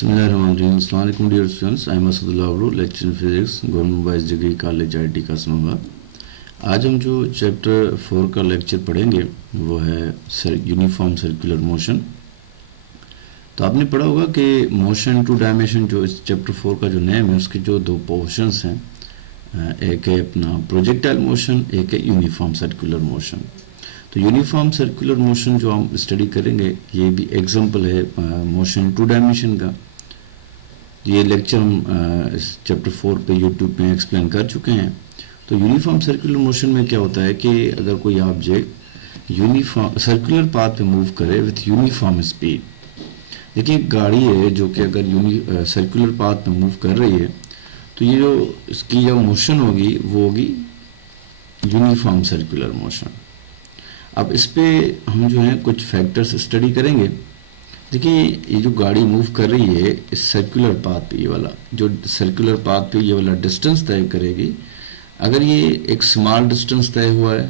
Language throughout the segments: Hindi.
Bismillahirrahmanirrahim. Assalamu alaikum dear students. I am Asadullah Abru, lecturer in physics, Government Boys Degree College IIT Kasmabad. आज हम जो चैप्टर 4 का लेक्चर पढ़ेंगे वो है यूनिफॉर्म सर्कुलर मोशन. तो आपने पढ़ा होगा कि मोशन टू डायमेंशन जो इस चैप्टर 4 का जो नेम है उसके जो दो पोर्शंस हैं, एक है अपना प्रोजेक्टाइल मोशन, एक है यूनिफॉर्म सर्कुलर मोशन. तो यूनिफॉर्म सर्कुलर मोशन जो हम स्टडी करेंगे ये भी एग्जांपल है मोशन टू डायमेंशन का. ये लेक्चर हम इस चैप्टर 4 पे यूट्यूब पे एक्सप्लेन कर चुके हैं. तो यूनिफॉर्म सर्कुलर मोशन में क्या होता है कि अगर कोई ऑब्जेक्ट यूनिफॉर्म सर्कुलर पाथ पे मूव करे विथ यूनिफॉर्म स्पीड. देखिए गाड़ी है जो कि अगर सर्कुलर पाथ पे मूव कर रही है तो ये जो इसकी जो मोशन होगी वो होगी यूनिफॉर्म सर्कुलर मोशन. अब इस पे हम जो है कुछ फैक्टर्स स्टडी करेंगे. देखिए ये जो गाड़ी मूव कर रही है इस सर्कुलर पाथ पे, ये वाला जो सर्कुलर पाथ पे ये वाला डिस्टेंस तय करेगी. अगर ये एक स्मॉल डिस्टेंस तय हुआ है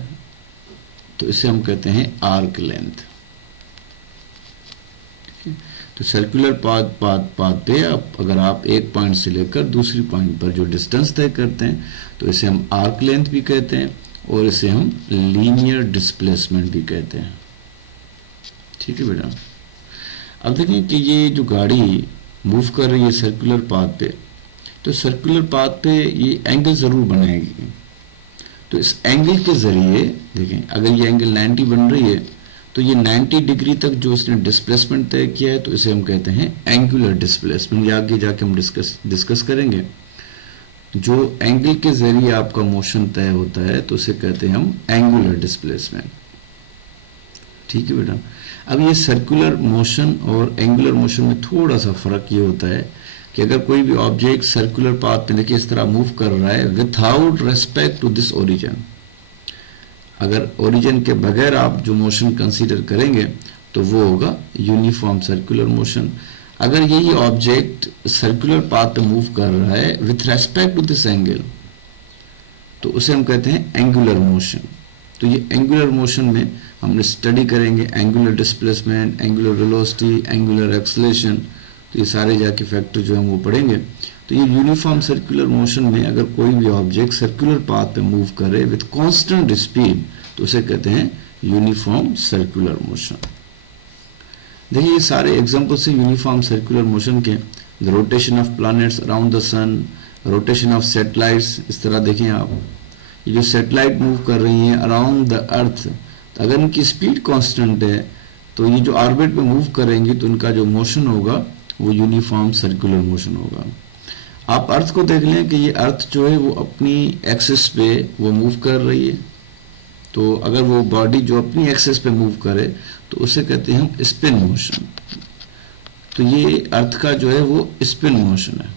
तो इसे हम कहते हैं आर्क लेंथ. तो सर्कुलर पाथ पे अगर आप एक पॉइंट से लेकर दूसरी पॉइंट पर जो डिस्टेंस तय करते हैं तो इसे हम आर्क लेंथ भी कहते हैं और इसे हम लीनियर डिस्प्लेसमेंट भी कहते हैं. ठीक है बेटा. अब देखिए कि ये जो गाड़ी मूव कर रही है सर्कुलर पाथ पे, तो सर्कुलर पाथ पे ये एंगल ज़रूर बनाएगी. तो इस एंगल के ज़रिए देखें अगर ये एंगल 90 बन रही है तो ये 90 डिग्री तक जो इसने डिस्प्लेसमेंट तय किया है तो इसे हम कहते हैं एंगुलर डिस्प्लेसमेंट. ये आगे जाके हम डिस्कस करेंगे. जो एंगल के जरिए आपका मोशन तय होता है तो उसे कहते हैं हम एंगुलर डिस्प्लेसमेंट. ठीक है बेटा. अब ये सर्कुलर मोशन और एंगुलर मोशन में थोड़ा सा फर्क ये होता है कि अगर कोई भी ऑब्जेक्ट सर्कुलर पाथ पे देखिए इस तरह मूव कर रहा है without respect to this origin, अगर ओरिजिन के बगैर आप जो मोशन कंसीडर करेंगे तो वो होगा यूनिफॉर्म सर्कुलर मोशन. अगर यही ऑब्जेक्ट सर्कुलर पाथ पे मूव कर रहा है with respect to this angle तो उसे हम कहते हैं एंगुलर मोशन. तो ये एंगुलर मोशन में हम स्टडी करेंगे angular displacement, angular velocity, angular acceleration. तो ये सारे जाके फैक्टर जो हम वो पढ़ेंगे. तो ये यूनिफॉर्म सर्कुलर मोशन में अगर कोई भी ऑब्जेक्ट सर्कुलर पाथ पे मूव करे विथ कांस्टेंट स्पीड तो उसे कहते हैं यूनिफॉर्म सर्कुलर मोशन. देखिए ये सारे एग्जांपल्स हैं यूनिफॉर्म सर्कुलर मोशन के. The rotation of planets around the sun, rotation of satellites. इस तरह देखें आप ये जो सैटेलाइट मूव कर रही हैं अराउंड द अर्थ, तो अगर इनकी स्पीड कांस्टेंट है तो ये जो ऑर्बिट पे मूव करेंगी तो इनका जो मोशन होगा वो यूनिफॉर्म सर्कुलर मोशन होगा. आप अर्थ को देख लें कि ये अर्थ जो है वो अपनी एक्सिस पे वो मूव कर रही है. तो अगर वो बॉडी जो अपनी एक्सिस पे मूव करे तो उसे कहते हैं हम स्पिन मोशन. तो ये अर्थ का जो है वो स्पिन मोशन है.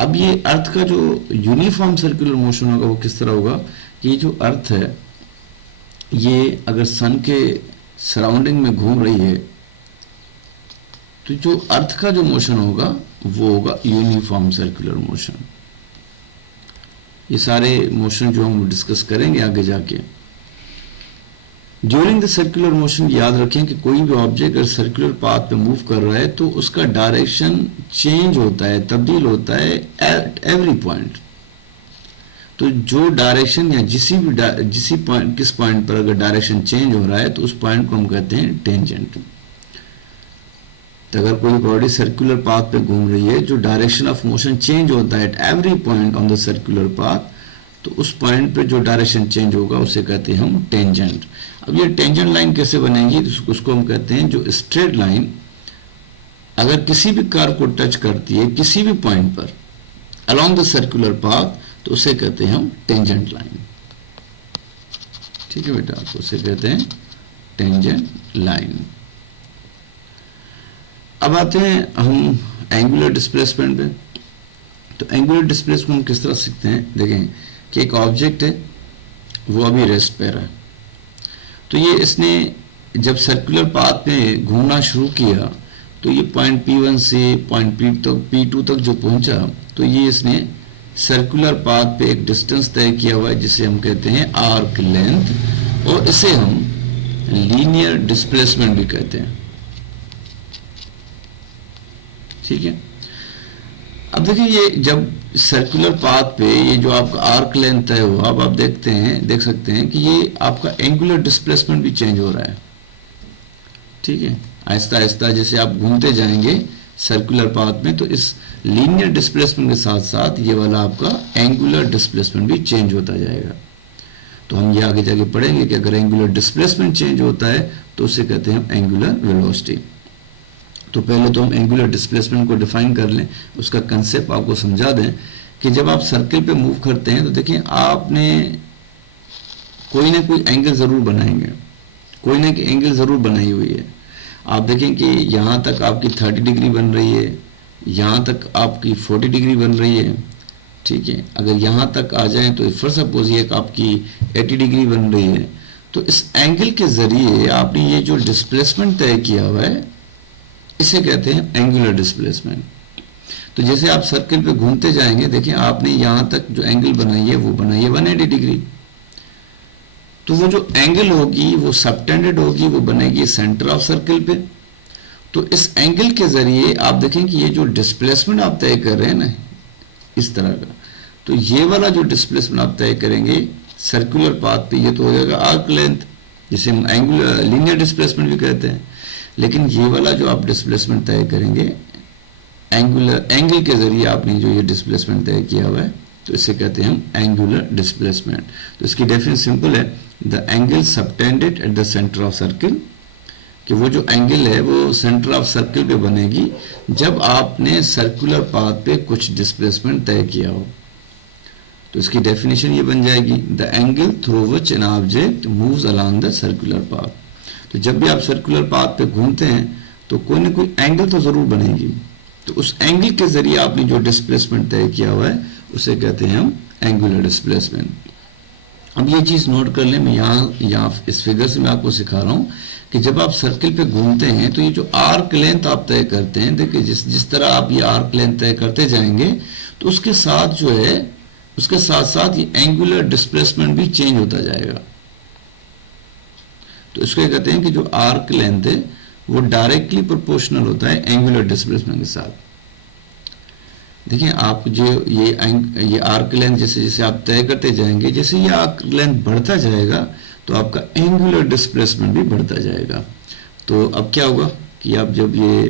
अब ये अर्थ का जो यूनिफॉर्म सर्कुलर मोशन होगा वो किस तरह होगा कि जो अर्थ है ये अगर सन के सराउंडिंग में घूम रही है तो जो अर्थ का जो मोशन होगा वो होगा यूनिफॉर्म सर्कुलर मोशन. ये सारे मोशन जो हम डिस्कस करेंगे आगे जाके. ड्यूरिंग द सर्कुलर मोशन याद रखें कि कोई भी ऑब्जेक्ट अगर सर्कुलर पाथ पे मूव कर रहा है तो उसका डायरेक्शन चेंज होता है, तब्दील होता है एट एवरी पॉइंट. तो जो डायरेक्शन या किस पॉइंट पर अगर डायरेक्शन चेंज हो रहा है तो उस पॉइंट को हम कहते हैं टेंजेंट. तो अगर कोई बॉडी सर्कुलर पाथ पे घूम रही है जो डायरेक्शन ऑफ मोशन चेंज होता है at every point on the circular path तो उस पॉइंट पे जो डायरेक्शन चेंज होगा उसे कहते हैं हम टेंजेंट. अब ये टेंजेंट लाइन कैसे बनेगी तो उसको हम कहते हैं जो स्ट्रेट लाइन अगर किसी भी कर्व को टच करती है किसी भी पॉइंट पर अलोंग द सर्कुलर पाथ तो उसे कहते हैं हम टेंजेंट लाइन. ठीक है बेटा. तो उसे कहते हैं टेंजेंट लाइन. अब आते हैं हम एंगुलर डिस्प्लेसमेंट पे. तो एंगुलर डिस्प्लेसमेंट हम किस तरह सीखते हैं. देखें कि एक ऑब्जेक्ट है वो अभी रेस्ट पे रहा है तो ये इसने जब सर्कुलर पाथ पे घूमना शुरू किया तो ये पॉइंट P1 से पॉइंट P2 तक जो पहुंचा तो ये इसने सर्कुलर पाथ पे एक डिस्टेंस तय किया हुआ है जिसे हम कहते हैं आर्क लेंथ और इसे हम लीनियर डिस्प्लेसमेंट भी कहते हैं. ठीक है। अब देखिए ये जब सर्कुलर पाथ पे ये जो आपका आर्क लेंथ तय हुआ, अब आप देख सकते हैं कि ये आपका एंगुलर डिस्प्लेसमेंट भी चेंज हो रहा है, ठीक है। आहिस्ता आहिस्ता जैसे आप घूमते जाएंगे सर्कुलर पाथ में, तो इस लीनियर डिस्प्लेसमेंट के साथ साथ ये वाला आपका एंगुलर डिस्प्लेसमेंट भी चेंज होता जाएगा। तो हम ये आगे जाके पढ़ेंगे कि अगर एंगुलर डिस्प्लेसमेंट चेंज होता है तो उसे कहते हैं हम एंगुलर वेलोसिटी। तो पहले तो हम एंगुलर डिस्प्लेसमेंट को डिफाइन कर लें, उसका कंसेप्ट आपको समझा दें कि जब आप सर्कल पे मूव करते हैं तो देखिए आपने कोई ना कोई एंगल ज़रूर बनाएंगे, कोई ना कोई एंगल ज़रूर बनाई हुई है। आप देखें कि यहाँ तक आपकी 30 डिग्री बन रही है, यहाँ तक आपकी 40 डिग्री बन रही है, ठीक है। अगर यहाँ तक आ जाएं तो फॉर सपोज ये आपकी 80 डिग्री बन रही है, तो इस एंगल के ज़रिए आपने ये जो डिस्प्लेसमेंट तय किया हुआ है इसे कहते हैं एंगुलर डिस्प्लेसमेंट। तो जैसे आप सर्कल पे घूमते जाएंगे, देखिए आपने यहाँ तक जो एंगल बनाई है वो बनाई है 180 डिग्री, तो वो जो एंगल होगी वो सबटेंडेड होगी, वो बनेगी सेंटर ऑफ सर्कल पे। तो इस एंगल के जरिए आप देखें कि ये जो डिस्प्लेसमेंट आप तय कर रहे हैं ना इस तरह का, तो ये वाला जो डिस्प्लेसमेंट आप तय करेंगे सर्कुलर पाथ पे, ये तो हो जाएगा आर्क लेंथ, जिसे हम एंगुलर लीनियर डिस्प्लेसमेंट भी कहते हैं। लेकिन ये वाला जो आप डिस्प्लेसमेंट तय करेंगे एंगल के जरिए आपने जो ये डिस्प्लेसमेंट तय किया हुआ है, तो इसे कहते हैं हम एंगुलर डिस्प्लेसमेंट। तो इसकी डेफिनेशन सिंपल है, the angle subtended at the centre of circle, कि वो जो एंगल है वो सेंटर ऑफ सर्कल पे बनेगी जब आपने सर्कुलर पाथ पे कुछ डिस्प्लेसमेंट तय किया हो। तो इसकी डेफिनेशन ये बन जाएगी, the angle through which an object moves along the circular path. तो जब भी आप सर्कुलर पाथ पे घूमते हैं तो कोई ना कोई एंगल तो ज़रूर बनेगी, तो उस एंगल के ज़रिए आपने जो डिस्प्लेसमेंट तय किया हुआ है उसे कहते हैं हम एंगुलर डिस्प्लेसमेंट। अब ये चीज़ नोट कर लें, मैं यहाँ इस फिगर से मैं आपको सिखा रहा हूँ कि जब आप सर्कल पे घूमते हैं तो ये जो आर्क लेंथ आप तय करते हैं, देखिए जिस तरह आप ये आर्क लेंथ तय करते जाएंगे तो उसके साथ जो है उसके साथ साथ ये एंगुलर डिस्प्लेसमेंट भी चेंज होता जाएगा। तो इसको कहते हैं कि जो आर्क लेंथ है वो डायरेक्टली प्रोपोर्शनल होता है एंगुलर डिस्प्लेसमेंट के साथ। देखिए आप जो ये आर्क लेंथ जैसे जैसे आप तय करते जाएंगे, जैसे ये आर्क लेंथ बढ़ता जाएगा तो आपका एंगुलर डिस्प्लेसमेंट भी बढ़ता जाएगा। तो अब क्या होगा कि आप जब ये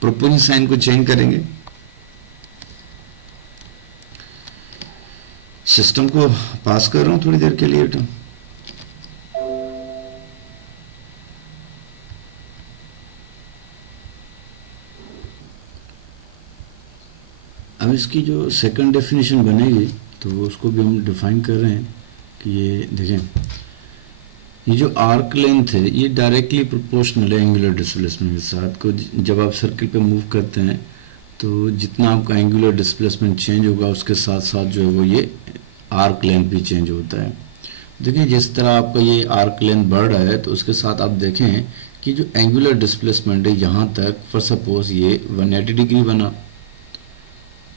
प्रोपोर्शन साइन को चेंज करेंगे, सिस्टम को पास कर रहा हूं थोड़ी देर के लिए, तो अब इसकी जो सेकंड डेफिनेशन बनेगी तो उसको भी हम डिफाइन कर रहे हैं कि ये देखें, ये जो आर्क लेंथ है ये डायरेक्टली प्रोपोर्शनल है एंगुलर डिस्प्लेसमेंट के साथ। को जब आप सर्कल पे मूव करते हैं तो जितना आपका एंगुलर डिस्प्लेसमेंट चेंज होगा उसके साथ साथ जो है वो ये आर्क लेंथ भी चेंज होता है। देखिए जिस तरह आपका ये आर्क लेंथ बढ़ रहा है तो उसके साथ आप देखें कि जो एंगुलर डिस्प्लेसमेंट है यहाँ तक फॉर सपोज ये 180 डिग्री बना।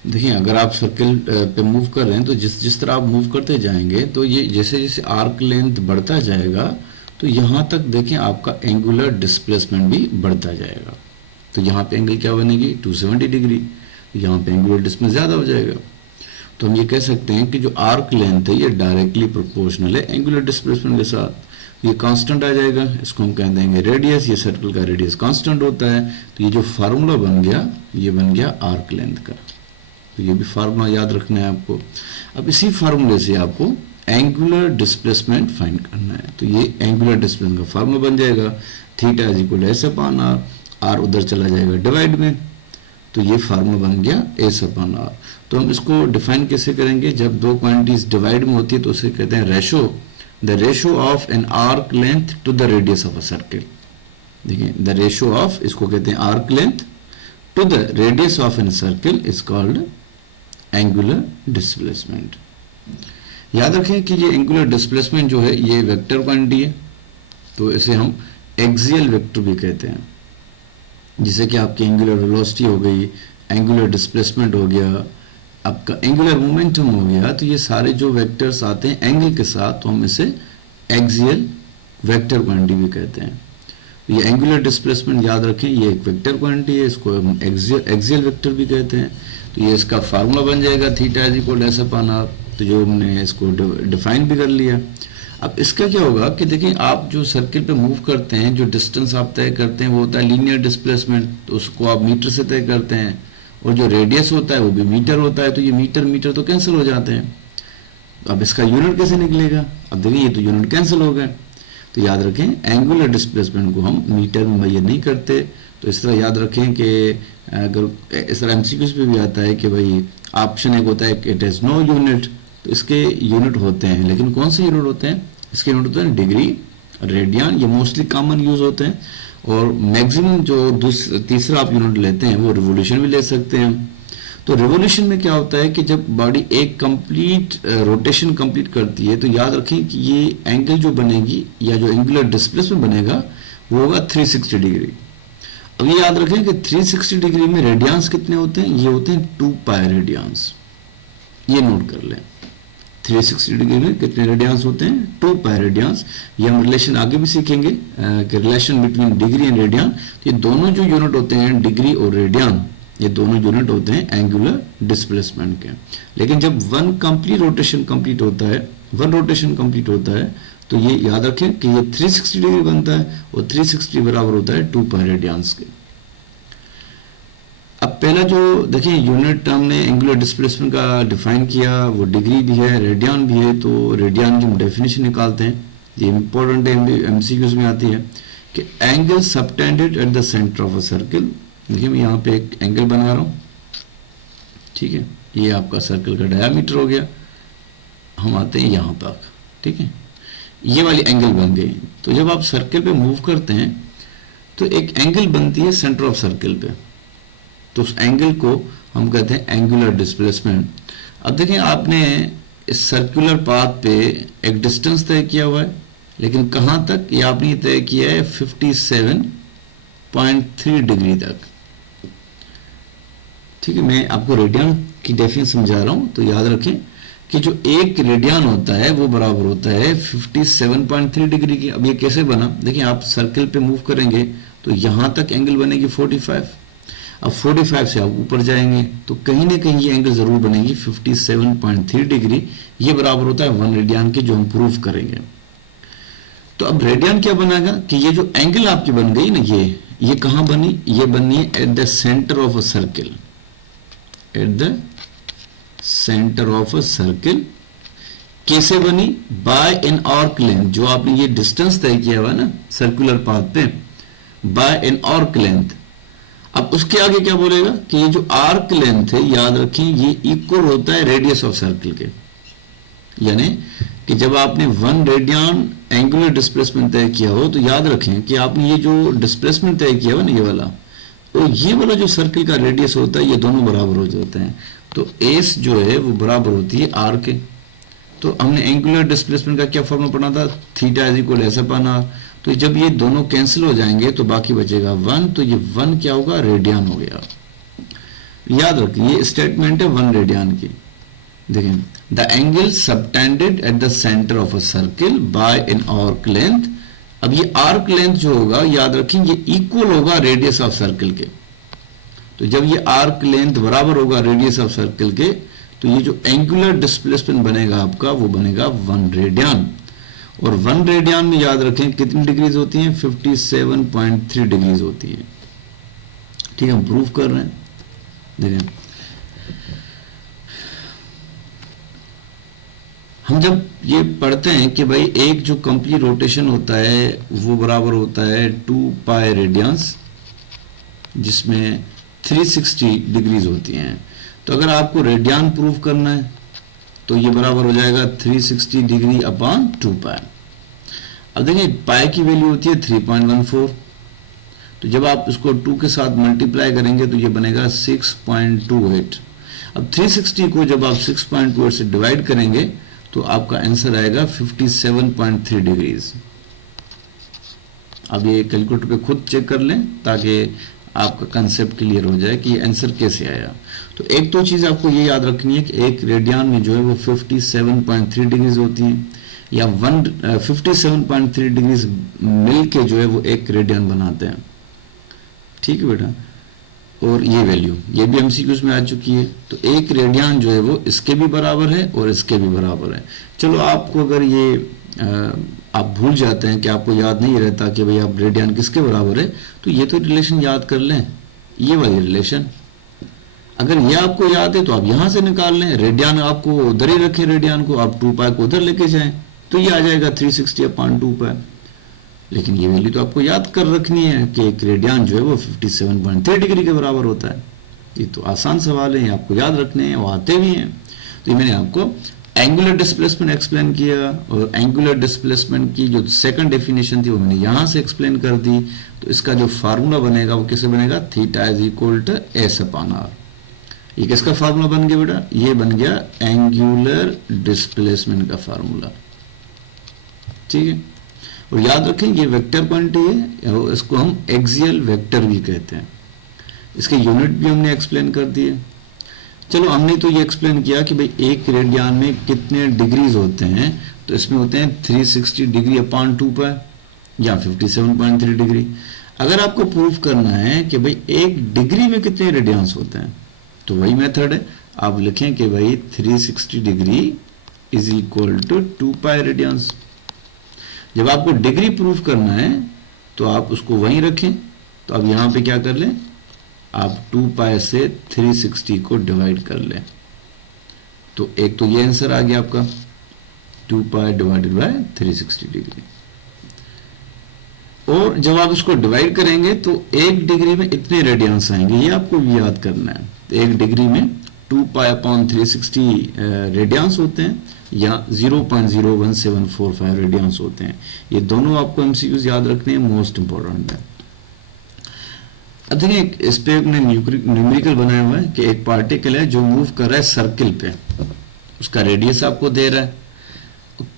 देखिए अगर आप सर्कल पे मूव कर रहे हैं तो जिस तरह आप मूव करते जाएंगे तो ये जैसे जैसे आर्क लेंथ बढ़ता जाएगा तो यहाँ तक देखें आपका एंगुलर डिस्प्लेसमेंट भी बढ़ता जाएगा। तो यहाँ पे एंगल क्या बनेगी 270 डिग्री, यहाँ पे एंगुलर डिस्प्लेसमेंट ज़्यादा हो जाएगा। तो हम ये कह सकते हैं कि जो आर्क लेंथ है ये डायरेक्टली प्रोपोर्शनल है एंगुलर डिस्प्लेसमेंट के साथ। ये कांस्टेंट आ जाएगा, इसको हम कह देंगे रेडियस, ये सर्कल का रेडियस कांस्टेंट होता है। तो ये जो फार्मूला बन गया ये बन गया आर्क लेंथ का। तो ये भी फार्मूला याद रखना है आपको। अब इसी फार्मूले से आपको एंगुलर डिस्प्लेसमेंट फाइंड करना है। तो ये एंगुलर डिस्प्लेसमेंट का फार्मूला बन जाएगा, theta is equal s upon r, r उधर चला जाएगा डिवाइड में, तो ये फार्मूला बन गया एस अपॉन आर। तो हम इसको डिफाइन कैसे करेंगे, जब दो क्वांटिटीज डिवाइड में होती है तो उसे कहते हैं ratio, the ratio of an arc length to the radius of a circle. देखिए द रेशो ऑफ, इसको कहते हैं arc length to the radius of an circle is called angular displacement. याद रखें कि ये एंगुलर डिस्प्लेसमेंट जो है ये वेक्टर क्वांटिटी है, तो इसे हम एक्सियल वेक्टर भी कहते हैं। जिसे कि आपकी एंगुलर वेलोसिटी हो गई, एंगुलर डिस्प्लेसमेंट हो गया, आपका एंगुलर मोमेंटम हो गया, तो ये सारे जो वेक्टर्स आते हैं एंगल के साथ तो हम इसे एक्सियल वेक्टर क्वांटिटी भी कहते हैं। ये एंगुलर डिस्प्लेसमेंट याद रखें, ये एक वेक्टर क्वांटिटी है, इसको हम एक्सियल वेक्टर भी कहते हैं। तो ये इसका फार्मूला बन जाएगा theta is equal s upon r, तो जो हमने इसको डिफाइन भी कर लिया। अब इसका क्या होगा कि देखिए आप जो सर्किल पे मूव करते हैं, जो डिस्टेंस आप तय करते हैं वो होता है लीनियर डिस्प्लेसमेंट, तो उसको आप मीटर से तय करते हैं, और जो रेडियस होता है वो भी मीटर होता है, तो ये मीटर मीटर तो कैंसिल हो जाते हैं। अब इसका यूनिट कैसे निकलेगा, अब देखिए ये तो यूनिट कैंसिल हो गए। तो याद रखें एंगुलर डिस्प्लेसमेंट को हम मीटर में मेजर नहीं करते। तो इस तरह याद रखें कि अगर इस तरह एमसीक्यूज पे भी आता है कि भाई ऑप्शन एक होता है कि इट इज नो यूनिट, तो इसके यूनिट होते हैं, लेकिन कौन से यूनिट होते हैं, इसके यूनिट होते हैं डिग्री, रेडियन, ये मोस्टली कॉमन यूज होते हैं। और मैक्सिमम जो तीसरा आप यूनिट लेते हैं वो रिवोल्यूशन भी ले सकते हैं। तो रिवोल्यूशन में क्या होता है कि जब बॉडी एक कंप्लीट रोटेशन कंप्लीट करती है, तो याद रखें कि ये एंगल जो बनेगी या जो एंगुलर डिस्प्लेसमेंट बनेगा वो होगा 360 डिग्री। अब ये याद रखें कि 360 डिग्री में रेडियंस कितने होते हैं, ये होते हैं 2 पाई रेडियंस, ये नोट कर लें। 360 डिग्री में कितने रेडियंस होते हैं, 2 पाई रेडियंस। ये हम रिलेशन आगे भी सीखेंगे कि relation between degree and radian. ये दोनों जो यूनिट होते हैं डिग्री और रेडियन, ये दोनों यूनिट होते हैं एंगुलर डिस्प्लेसमेंट के। लेकिन जब वन कंप्लीट रोटेशन कंप्लीट होता है, वन रोटेशन कंप्लीट होता है, तो ये याद रखें कि ये 360 डिग्री बनता है, और 360 बराबर होता है 2 पाई रेडियंस के। अब पहला जो देखें यूनिट हमने एंगुलर डिस्प्लेसमेंट का डिफाइन किया, वो डिग्री भी है, रेडियन भी है। तो रेडियन की हम डेफिनेशन निकालते हैं, ये इंपॉर्टेंट है, एमसीक्यूज में आती है कि angle subtended at the centre of a circle. देखिए मैं यहाँ पे एक एंगल बना रहा हूँ, ठीक है, ये आपका सर्कल का डायमीटर हो गया। हम आते हैं यहाँ तक, ठीक है, ये वाली एंगल बन गई। तो जब आप सर्कल पे मूव करते हैं तो एक एंगल बनती है सेंटर ऑफ सर्कल पे, तो उस एंगल को हम कहते हैं एंगुलर डिस्प्लेसमेंट। अब देखें आपने इस सर्कुलर पाथ पे एक डिस्टेंस तय किया हुआ है, लेकिन कहाँ तक, ये आपने तय किया है 57.3 डिग्री तक, ठीक है। मैं आपको रेडियन की डेफिनेशन समझा रहा हूं, तो याद रखें कि जो एक रेडियन होता है वो बराबर होता है 57.3 डिग्री की। अब ये कैसे बना, देखिए आप सर्कल पे मूव करेंगे तो यहां तक एंगल बनेगी 45। अब 45 से आप ऊपर जाएंगे तो कहीं ना कहीं ये एंगल जरूर बनेगी 57.3 डिग्री। ये बराबर होता है 1 रेडियन के, जो हम प्रूव करेंगे। तो अब रेडियन क्या बनेगा कि ये जो एंगल आपकी बन गई ना, ये कहां बनी, ये बनी है eight the centre of a circle, eight the centre of a circle. कैसे बनी, बाय एन आर्क लेंथ, जो आपने ये डिस्टेंस तय किया हुआ ना सर्कुलर पाथ पे, बाय एन आर्क लेंथ। अब उसके आगे क्या बोलेगा कि ये जो आर्क लेंथ है, याद रखें ये इक्वल होता है रेडियस ऑफ सर्किल के। यानी कि जब आपने 1 रेडियन एंगुलर डिस्प्लेसमेंट तय किया हो, तो याद रखें कि आपने ये जो डिस्प्लेसमेंट तय किया हो ना, ये वाला, तो ये वाला जो सर्किल का रेडियस होता है, ये दोनों बराबर हो जाते हैं। तो एस जो है वो बराबर होती है आर के। तो हमने एंगुलर डिस्प्लेसमेंट का क्या फॉर्मूला पढ़ा था, theta is equal s upon r. तो जब ये दोनों कैंसिल हो जाएंगे तो बाकी बचेगा 1, तो ये 1 क्या होगा, रेडियन हो गया। याद रखिए ये स्टेटमेंट है 1 रेडियन की। देखें, the angle subtended at the centre of a circle by an arc length. अब ये आर्क लेंथ जो होगा, याद रखें ये इक्वल होगा रेडियस ऑफ सर्किल के। तो जब ये आर्क लेंथ बराबर होगा रेडियस ऑफ सर्किल के, तो ये जो एंगुलर डिस्प्लेसमेंट बनेगा आपका, वो बनेगा 1 रेडियन। और 1 रेडियन में याद रखें कितनी डिग्रीज होती हैं, 57.3 डिग्रीज होती है। ठीक है, हम प्रूफ कर रहे हैं। देखें, हम जब ये पढ़ते हैं कि भाई एक जो कंप्लीट रोटेशन होता है वो बराबर होता है 2 पाई रेडियंस, जिसमें 360 डिग्रीज होती हैं। तो अगर आपको रेडियन प्रूफ करना है तो ये बराबर हो जाएगा 360 डिग्री अपॉन 2 पाई। अब देखिए पाई की वैल्यू होती है 3.14, तो जब आप इसको 2 के साथ मल्टीप्लाई करेंगे तो ये बनेगा 6.28। अब 360 को जब आप 6.28 से डिवाइड करेंगे तो आपका आंसर आएगा 57.3 डिग्रीज। अब ये कैलकुलेटर पे खुद चेक कर लें ताकि आपका कंसेप्ट क्लियर हो जाए कि ये आंसर कैसे आया। तो एक तो चीज़ आपको ये याद रखनी है कि एक रेडियन में जो है वो 57.3 डिग्रीज होती है, या 57.3 डिग्री मिल के जो है वो एक रेडियन बनाते हैं। ठीक है बेटा, और ये वैल्यू ये भी एमसीक्यूज में आ चुकी है। तो एक रेडियन जो है वो इसके भी बराबर है और इसके भी बराबर है। चलो आपको अगर ये आप भूल जाते हैं कि आपको याद नहीं रहता कि भाई आप रेडियन किसके बराबर है, तो ये तो रिलेशन याद कर लें, ये वाली रिलेशन। अगर ये आपको याद है तो आप यहां से निकाल लें, रेडियन आपको उधर ही रखें, रेडियन को आप 2 पाई को उधर लेके जाएं तो ये आ जाएगा 360/2 पाई। लेकिन ये वैल्यू तो आपको याद कर रखनी है कि एक रेडियन जो है वो 57.3 डिग्री के बराबर होता है। ये तो आसान सवाल है, आपको याद रखने हैं, वो आते भी हैं। तो ये मैंने आपको एंगुलर डिस्प्लेसमेंट एक्सप्लेन किया, और एंगुलर डिस्प्लेसमेंट की जो सेकंड डेफिनेशन थी वो मैंने यहां से एक्सप्लेन कर दी। तो इसका जो फार्मूला बनेगा वो कैसे बनेगा, theta is equal to S/R। ये किसका फार्मूला बन गया बेटा, ये बन गया एंगुलर डिस्प्लेसमेंट का फार्मूला। ठीक है, और याद रखें ये वेक्टर क्वांटिटी है, इसको हम एक्सियल वेक्टर भी कहते हैं। इसके यूनिट भी हमने एक्सप्लेन कर दिए। चलो हमने तो ये एक्सप्लेन किया कि भाई एक रेडियन में कितने डिग्रीज होते हैं, तो इसमें होते हैं 360 डिग्री अपॉन 2 पाई या 57.3 डिग्री। अगर आपको प्रूफ करना है कि भाई एक डिग्री में कितने रेडियंस होते हैं, तो वही मेथड है, आप लिखें कि भाई 360 degree is equal to 2 pi radians. जब आपको डिग्री प्रूफ करना है तो आप उसको वहीं रखें। तो अब यहां पे क्या कर लें, आप 2 पाई से 360 को डिवाइड कर लें। तो एक तो ये आंसर आ गया आपका 2 पाई डिवाइडेड बाय 360 डिग्री। और जब आप इसको डिवाइड करेंगे तो एक डिग्री में इतने रेडियंस आएंगे, ये आपको भी याद करना है। तो एक डिग्री में 2 पाई अपॉन 360 रेडियंस होते हैं या 0.01745 रेडियंस होते हैं। ये दोनों आपको एमसीक्यूज याद रखने हैं, मोस्ट इंपॉर्टेंट है। अब देखिए इस पे हमने न्यूमेरिकल बनाया हुआ है कि एक पार्टिकल है जो मूव कर रहा है सर्किल पे, उसका रेडियस आपको दे रहा है,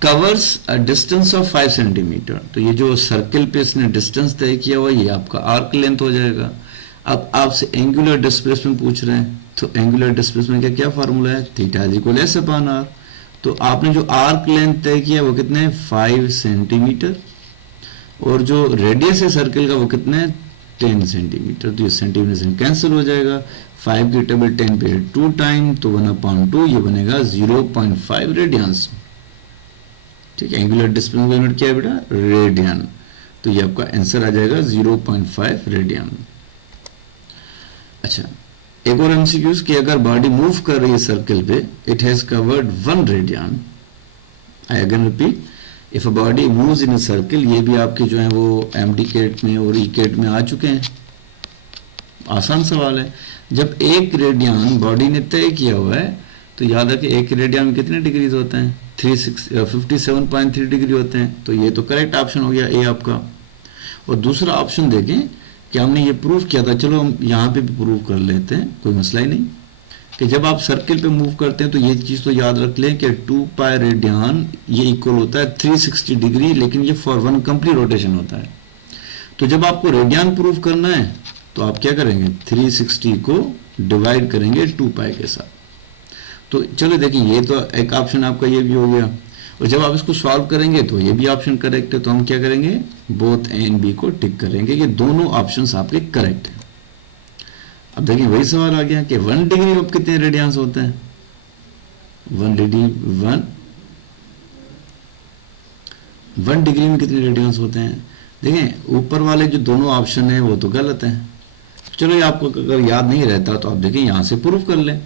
covers a distance of 5 centimetre. तो ये जो सर्किल पे इसने डिस्टेंस तय किया हुआ ये आपका आर्क लेंथ हो जाएगा। अब आपसे एंगुलर डिस्प्लेसमेंट पूछ रहे हैं, तो एंगुलर डिस्प्लेसमेंट का क्या फार्मूला है, थीटा इज इक्वल S/R। तो आपने जो आर्क लेंथ तय किया वो कितने है, 5 सेंटीमीटर, और जो रेडियस है सर्किल का वो कितना है, 10 सेंटीमीटर। तो ये सेंटीमीटर से कैंसिल हो जाएगा, 5 की टेबल 10 पे 2 टाइम, तो 1/2 ये बनेगा 0.5 रेडियंस। ठीक है, एंगुलर डिस्प्लेसमेंट यूनिट क्या है बेटा, रेडियन। तो ये आपका आंसर आ जाएगा 0.5 रेडियन। अच्छा, एक और एमसीक्यूज कि अगर बॉडी मूव कर रही है सर्किल पे, it has covered 1 radian. I again repeat, if a body moves in a circle, ये भी आपके जो है वो एमडी केट में और ई केट में आ चुके हैं। आसान सवाल है। जब एक रेडियन बॉडी ने तय किया हुआ है तो याद है कि एक रेडियन में कितने डिग्रीज होते हैं, 57.3 डिग्री होते हैं। तो ये तो करेक्ट ऑप्शन हो गया ए आपका। और दूसरा ऑप्शन देखें कि हमने ये प्रूव किया था, चलो हम यहाँ पे भी प्रूव कर लेते हैं, कोई मसला ही नहीं, कि जब आप सर्किल पे मूव करते हैं तो ये चीज़ तो याद रख लें कि 2 पाई रेडियन ये इक्वल होता है 360 डिग्री, लेकिन ये फॉर 1 कंप्लीट रोटेशन होता है। तो जब आपको रेडियन प्रूव करना है तो आप क्या करेंगे, 360 को डिवाइड करेंगे 2 पाई के साथ। तो चलो देखिए, ये तो एक ऑप्शन आपका ये भी हो गया, और जब आप इसको सॉल्व करेंगे तो ये भी ऑप्शन करेक्ट है। तो हम क्या करेंगे, बोथ ए एंड बी को टिक करेंगे, ये दोनों ऑप्शंस आपके करेक्ट हैं। अब देखिए वही सवाल आ गया कि 1 डिग्री में कितने रेडियंस होते हैं, 1 डिग्री में कितने रेडियंस होते हैं। देखें ऊपर वाले जो दोनों ऑप्शन है वो तो गलत है। चलो ये आपको अगर याद नहीं रहता तो आप देखें यहाँ से प्रूफ कर लें,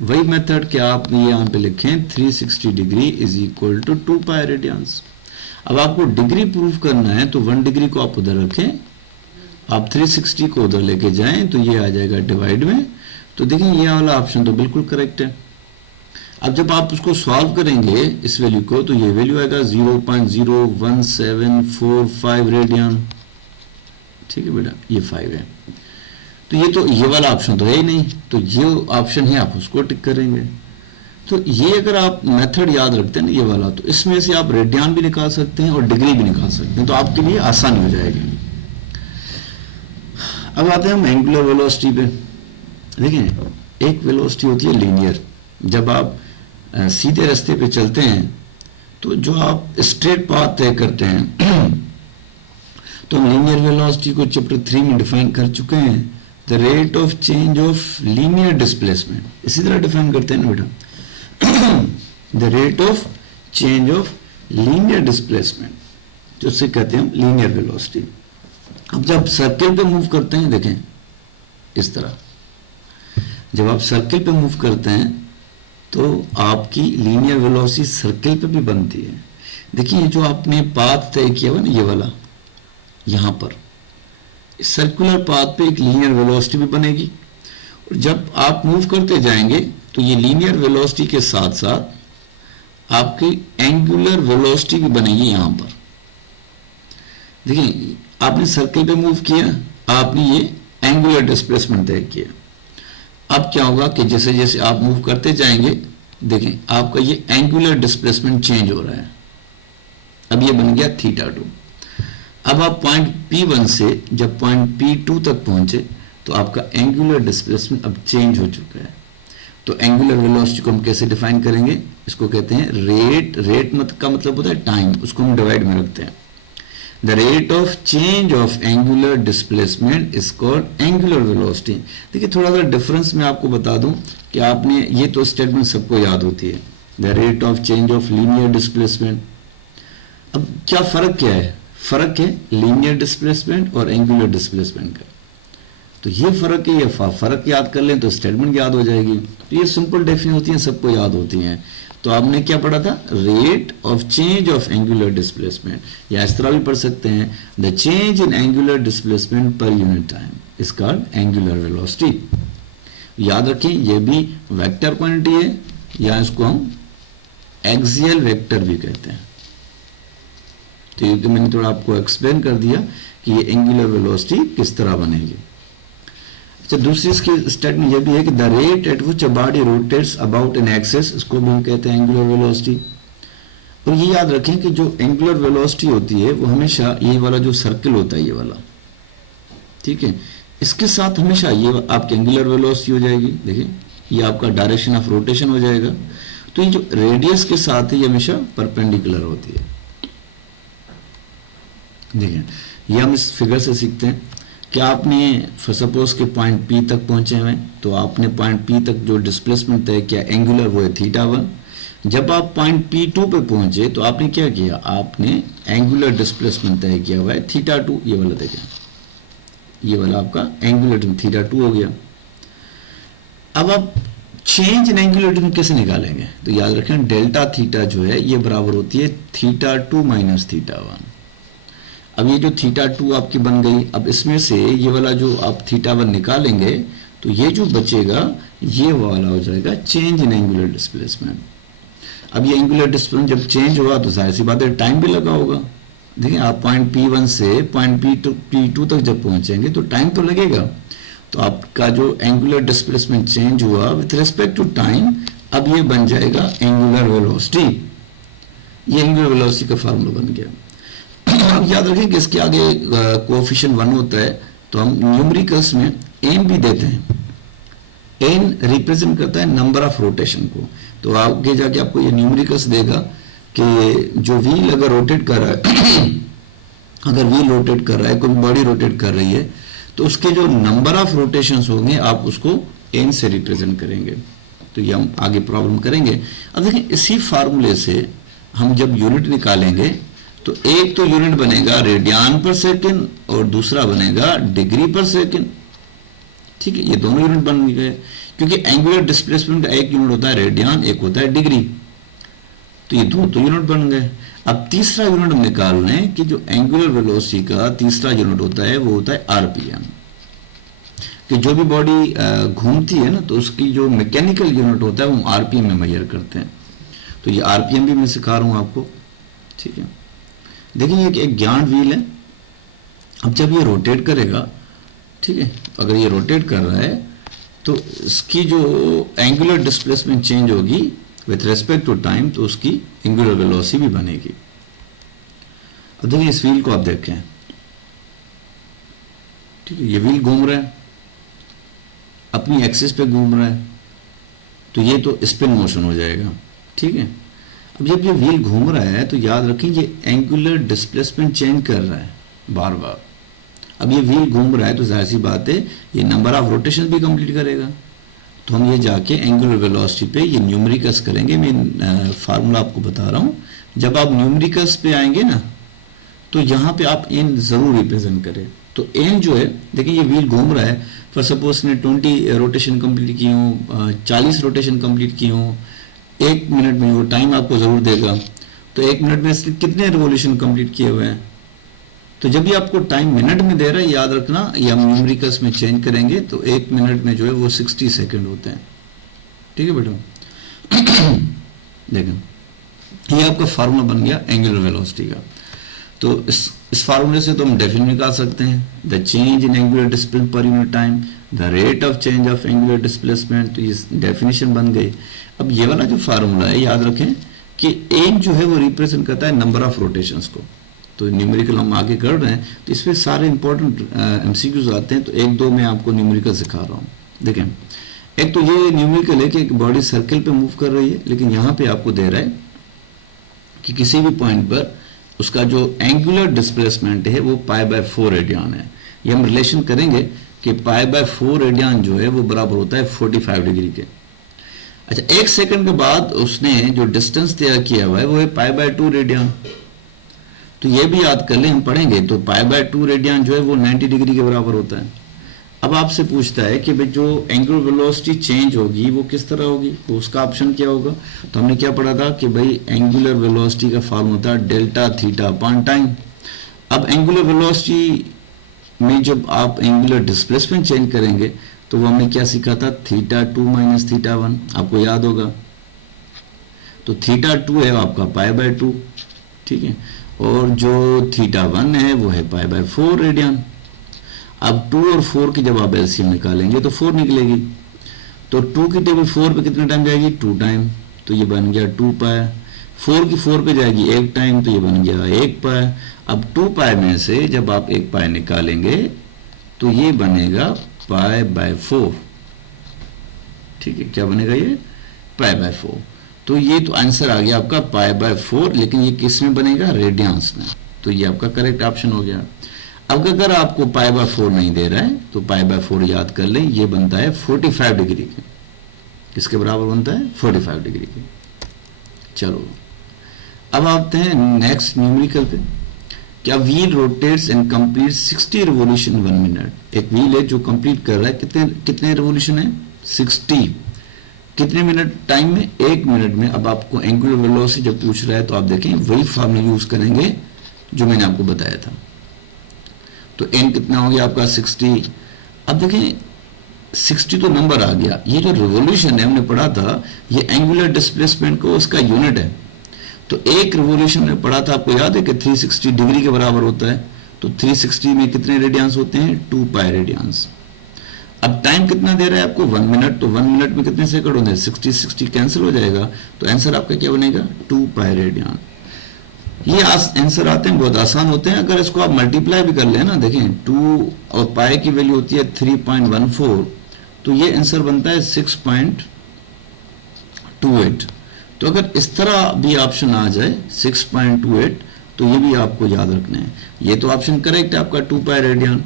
वही मेथड कि आप यहाँ पे लिखें 360 degree is equal to 2 pi radians. अब आपको डिग्री प्रूफ करना है तो 1 डिग्री को आप उधर रखें, आप 360 को उधर लेके जाएं तो ये आ जाएगा डिवाइड में। तो देखिए ये वाला ऑप्शन तो बिल्कुल करेक्ट है। अब जब आप उसको सॉल्व करेंगे इस वैल्यू को तो ये वैल्यू आएगा 0.01745 रेडियन। ठीक है बेटा, ये 5 है। तो ये वाला ऑप्शन तो है ही नहीं, तो ये ऑप्शन है आप उसको टिक करेंगे। तो ये अगर आप मेथड याद रखते हैं ना ये वाला, तो इसमें से आप रेडियन भी निकाल सकते हैं और डिग्री भी निकाल सकते हैं, तो आपके लिए आसानी हो जाएगी। अब आते हैं हम एंगुलर वेलोसिटी पे। देखिए एक वेलोसिटी होती है लीनियर, जब आप सीधे रास्ते पे चलते हैं तो जो आप स्ट्रेट पाथ तय करते हैं तो हम लीनियर वेलोसिटी को चैप्टर 3 में डिफाइन कर चुके हैं, the rate of change of linear displacement, इसी तरह डिफाइन करते हैं ना बेटा, the rate of change of linear displacement, जो से कहते हैं हम लीनियर वेलोसिटी। अब जब सर्किल पे मूव करते हैं, देखें इस तरह, जब आप सर्किल पे मूव करते हैं तो आपकी लीनियर वेलोसिटी सर्किल पे भी बनती है। देखिए जो आपने पाथ तय किया हुआ ना, ये वाला, यहाँ पर सर्कुलर पाथ पे एक लीनियर वेलोसिटी भी बनेगी, और जब आप मूव करते जाएंगे तो ये लीनियर वेलोसिटी के साथ साथ आपकी एंगुलर वेलोसिटी भी बनेगी। यहाँ पर देखिए आपने सर्किल पे मूव किया, आपने ये एंगुलर डिस्प्लेसमेंट तय किया। अब क्या होगा कि जैसे जैसे आप मूव करते जाएंगे, देखें आपका ये एंगुलर डिस्प्लेसमेंट चेंज हो रहा है। अब ये बन गया θ2। अब आप पॉइंट P1 से जब पॉइंट P2 तक पहुंचे तो आपका एंगुलर डिस्प्लेसमेंट अब चेंज हो चुका है। तो एंगुलर वेलोसिटी को हम कैसे डिफाइन करेंगे, इसको कहते हैं रेट। रेट का मतलब होता है टाइम, उसको हम डिवाइड में रखते हैं। The rate of change of angular displacement is called angular velocity. देखिए थोड़ा सा डिफरेंस मैं आपको बता दूं कि आपने ये तो स्टेटमेंट सबको याद होती है, the rate of change of linear displacement. अब क्या फर्क क्या है, फर्क है लीनियर डिस्प्लेसमेंट और एंगुलर डिस्प्लेसमेंट का। तो ये फर्क है, ये फर्क याद कर लें तो स्टेटमेंट याद हो जाएगी। तो ये सिंपल डेफिनेशन होती है, सबको याद होती हैं। तो आपने क्या पढ़ा था, rate of change of angular displacement, या इस तरह भी पढ़ सकते हैं, the change in angular displacement per unit time is called angular velocity. याद रखें ये भी वेक्टर क्वांटिटी है, या इसको हम एक्सियल वेक्टर भी कहते हैं। तो ये मैंने थोड़ा आपको एक्सप्लेन कर दिया कि ये एंगुलर वेलोसिटी किस तरह बनेगी। अच्छा, दूसरी इसकी स्टेटमेंट ये भी है कि the rate at which a body rotates about an axis, इसको भी हम कहते हैं एंगुलर वेलोसिटी। और ये याद रखें कि जो एंगुलर वेलोसिटी होती है वो हमेशा ये वाला जो सर्कल होता है, ये वाला, ठीक है, इसके साथ हमेशा ये आपकी एंगुलर वेलोसिटी हो जाएगी। देखिए ये आपका डायरेक्शन ऑफ रोटेशन हो जाएगा। तो ये जो रेडियस के साथ है ये हमेशा परपेंडिकुलर होती है। देखिए ये हम इस फिगर से सीखते हैं कि आपने सपोज के पॉइंट P तक पहुंचे हैं, तो आपने पॉइंट P तक जो डिस्प्लेसमेंट तय किया एंगुलर, वो है θ1। जब आप पॉइंट P2 पे पहुंचे तो आपने क्या किया, आपने एंगुलर डिस्प्लेसमेंट तय किया हुआ है θ2। ये वाला देखें, ये वाला आपका एंगुलर θ2 हो गया। अब आप चेंज इन एंगुलर डिस्प्लेसमेंट कैसे निकालेंगे, तो याद रखें डेल्टा थीटा जो है ये बराबर होती है θ2 माइनस θ1। अब ये जो θ2 आपकी बन गई, अब इसमें से ये वाला जो आप θ1 निकालेंगे तो ये जो बचेगा ये वाला हो जाएगा चेंज इन एंगुलर डिस्प्लेसमेंट। अब ये एंगुलर डिस्प्लेसमेंट जब चेंज हुआ तो जाहिर सी बात है टाइम भी लगा होगा। देखिए आप पॉइंट P1 से पॉइंट P2 तक जब पहुंचेंगे तो टाइम तो लगेगा। तो आपका जो एंगुलर डिस्प्लेसमेंट चेंज हुआ विथ रिस्पेक्ट टू टाइम, अब ये बन जाएगा एंगुलर वेलोसिटी। ये एंगुलर वेलोसिटी का फार्मूला बन गया। अब याद रखें कि इसके आगे कोएफिशिएंट 1 होता है, तो हम न्यूमेरिकल्स में एन भी देते हैं। एन रिप्रेजेंट करता है नंबर ऑफ रोटेशन को। तो आगे जाके आपको ये न्यूमेरिकल्स देगा कि जो व्हील अगर रोटेट कर रहा है अगर व्हील रोटेट कर रहा है, कोई बॉडी रोटेट कर रही है, तो उसके जो नंबर ऑफ रोटेशंस होंगे आप उसको एन से रिप्रेजेंट करेंगे। तो ये हम आगे प्रॉब्लम करेंगे। अब देखिए इसी फार्मूले से हम जब यूनिट निकालेंगे तो एक तो यूनिट बनेगा रेडियन पर सेकंड और दूसरा बनेगा डिग्री पर सेकंड। ठीक है, ये दोनों यूनिट बन गए, क्योंकि एंगुलर डिस्प्लेसमेंट का एक यूनिट होता है रेडियन, एक होता है डिग्री। तो ये दो तो यूनिट बन गए। अब तीसरा यूनिट हम निकाल रहे हैं कि जो एंगुलर वेलोसिटी का तीसरा यूनिट होता है वो होता है आरपीएम। कि जो भी बॉडी घूमती है ना, तो उसकी जो मैकेनिकल यूनिट होता है वो आरपीएम में मेजर करते हैं। तो ये आरपीएम भी मैं सिखा रहा हूं आपको। ठीक है, देखिए एक ज्ञान व्हील है। अब जब ये रोटेट करेगा, ठीक है, अगर ये रोटेट कर रहा है तो इसकी जो एंगुलर डिस्प्लेसमेंट चेंज होगी विथ रेस्पेक्ट टू टाइम, तो उसकी एंगुलर वेलोसिटी भी बनेगी। अब देखिए इस व्हील को आप देखें, ठीक है, ये व्हील घूम रहा है, अपनी एक्सिस पे घूम रहा है, तो ये तो स्पिन मोशन हो जाएगा। ठीक है, अब जब ये व्हील घूम रहा है तो याद रखें ये एंगुलर डिस्प्लेसमेंट चेंज कर रहा है बार बार। अब ये व्हील घूम रहा है तो जाहिर सी बात है ये नंबर ऑफ रोटेशन भी कंप्लीट करेगा। तो हम ये जाके एंगुलर वेलोसिटी पे ये न्यूमेरिकल्स करेंगे। मैं फार्मूला आपको बता रहा हूँ। जब आप न्यूमेरिकल्स पे आएंगे ना तो यहाँ पे आप एन जरूर रिप्रेजेंट करें। तो एन जो है देखिए ये व्हील घूम रहा है, फॉर सपोज ने 20 रोटेशन कंप्लीट की हूँ, 40 रोटेशन कंप्लीट की हूँ, 1 मिनट में वो टाइम आपको जरूर देगा। तो 1 मिनट में कितने रिवोल्यूशन कंप्लीट किए हुए हैं। तो जब भी आपको टाइम मिनट में दे रहा है याद रखना, ये हम न्यूमेरिकल्स में चेंज करेंगे तो 1 मिनट में जो है वो 60 सेकंड होते हैं। ठीक है बेटा देखें ये आपका फार्मूला बन गया एंगुलर वेलोसिटी का। तो इस फार्मूले से तो हम डेफिनेट निकाल सकते हैं the change in angular displacement per unit time, the rate of change of angular displacement. तो ये डेफिनेशन बन गई। अब ये वाला जो फार्मूला है याद रखें कि एन जो है वो रिप्रेजेंट करता है नंबर ऑफ रोटेशंस को। तो न्यूमेरिकल हम आगे कर रहे हैं तो इसमें सारे इंपॉर्टेंट एमसीक्यूज आते हैं। तो 1-2 में आपको न्यूमेरिकल सिखा रहा हूँ। देखें एक तो ये न्यूमेरिकल है कि एक बॉडी सर्कल पे मूव कर रही है, लेकिन यहाँ पे आपको दे रहा है कि किसी भी पॉइंट पर उसका जो एंगुलर डिस्प्लेसमेंट है वो π/4 रेडियन है। ये हम रिलेशन करेंगे कि π/4 रेडियन जो है वो बराबर होता है 45 डिग्री के। अच्छा 1 सेकंड के बाद उसने जो डिस्टेंस तय किया हुआ है वो है π/2 रेडियन। तो ये भी याद कर ले, हम पढ़ेंगे तो π/2 रेडियन जो है वो 90 डिग्री के बराबर होता है। अब आपसे पूछता है कि भाई जो एंगुलर वेलोसिटी चेंज होगी वो किस तरह होगी, तो उसका ऑप्शन क्या होगा। तो हमने क्या पढ़ा था कि भाई एंगुलर वेलोसिटी का फॉर्मूला था डेल्टा थीटा अपॉन टाइम। अब एंगुलर वेलोसिटी में जब आप एंगुलर डिस्प्लेसमेंट चेंज करेंगे तो वो हमने क्या सीखा था θ2 - θ1 आपको याद होगा। तो θ2 है आपका π/2 ठीक है, और जो θ1 है वो है π/4 रेडियन। अब 2 और 4 की जब आप एलसीएम निकालेंगे तो 4 निकलेगी। तो 2 की टेबल 4 पे कितने टाइम जाएगी 2 टाइम, तो ये बन गया 2π। 4 की 4 पे जाएगी 1 टाइम, तो ये बन गया 1π। अब 2π में से जब आप 1π निकालेंगे तो ये बनेगा π/4। ठीक है, क्या बनेगा ये π/4। तो ये तो आंसर आ गया आपका π/4, लेकिन ये किस में बनेगा रेडियंस में। तो ये आपका करेक्ट ऑप्शन हो गया। अब अगर आपको π/4 नहीं दे रहा है तो π/4 याद कर लें, ये बनता है 45 डिग्री के। किसके बराबर बनता है 45 डिग्री के। चलो अब आते हैं नेक्स्ट न्यूमेरिकल पे। क्या wheel rotates and complete 60 revolution 1 minute. एक व्हील है जो कंप्लीट कर रहा है कितने रिवोल्यूशन है 60। कितने मिनट टाइम में 1 मिनट में। अब आपको एंगुलर वेलोसिटी जब पूछ रहा है तो आप देखें वही फॉर्मूला यूज करेंगे जो मैंने आपको बताया था। तो n कितना हो गया आपका 60। अब देखें 60 तो नंबर आ गया, ये जो रिवोल्यूशन है हमने पढ़ा था ये एंगुलर डिस्प्लेसमेंट को उसका यूनिट है। तो एक रिवोल्यूशन में पढ़ा था आपको याद है कि 360 डिग्री के बराबर होता है। तो 360 में कितने रेडियंस होते हैं 2π रेडियंस। अब टाइम कितना दे रहा है आपको 1 मिनट। तो 1 मिनट में कितने सेकंड होते हैं 60 कैंसिल हो जाएगा। तो आंसर आपका क्या बनेगा 2π रेडियन। ये आंसर आते हैं बहुत आसान होते हैं। अगर इसको आप मल्टीप्लाई भी कर लें ना, देखें 2 और पाई की वैल्यू होती है 3.14, तो ये आंसर बनता है 6.28। तो अगर इस तरह भी ऑप्शन आ जाए 6.28 तो ये भी आपको याद रखना है। ये तो ऑप्शन करेक्ट है आपका 2π रेडियन।